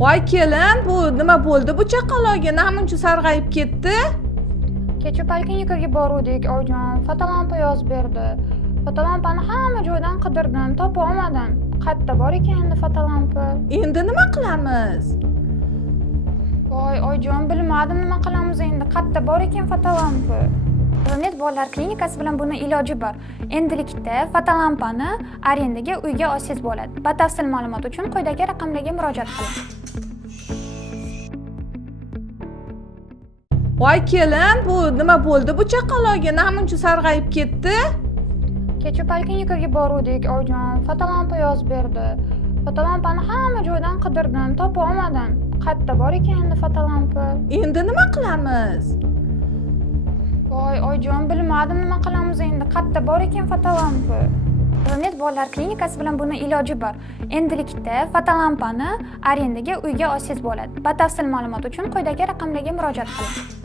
Voy kelin, bu nima bo'ldi bu chaqaloqga? Namuncha sarg'ayib ketdi? Kecha poliklinikaga boruvdik, oyijon, fotolampa yozib berdi. Fotolampani hamma joydan qidirdim, topa olmadim. Qayerda bor ekan endi fotolampa? Endi nima qilamiz? Voy, oyijon, bilmadim nima qilamiz endi. Qayerda bor ekan fotolampa? Planet bolalar klinikasi bilan buni iloji bor. Endilikda fotolampani arendaga uyga olsangiz bo'ladi. Batafsil ma'lumot uchun quyidagi raqamlarga murojaat qiling. Voy kelin, bu nima bo'ldi bu chaqaloqga? Namuncha sarg'ayib ketdi? Kecha poliklinikaga boruvdik, oyijon, fotolampa yozib berdi. Fotolampani hamma joydan qidirdim, topa olmadim. Qayerda bor ekan endi fotolampa? Endi nima qilamiz? Voy, oyijon, bilmadim nima qilamiz endi. Qayerda bor ekan fotolampa? Planet bolalar klinikasi bilan buni iloji bor. Endilikda fotolampani arendaga uyga olsangiz bo'ladi. Batafsil ma'lumot uchun quyidagi raqamlarga murojaat qiling.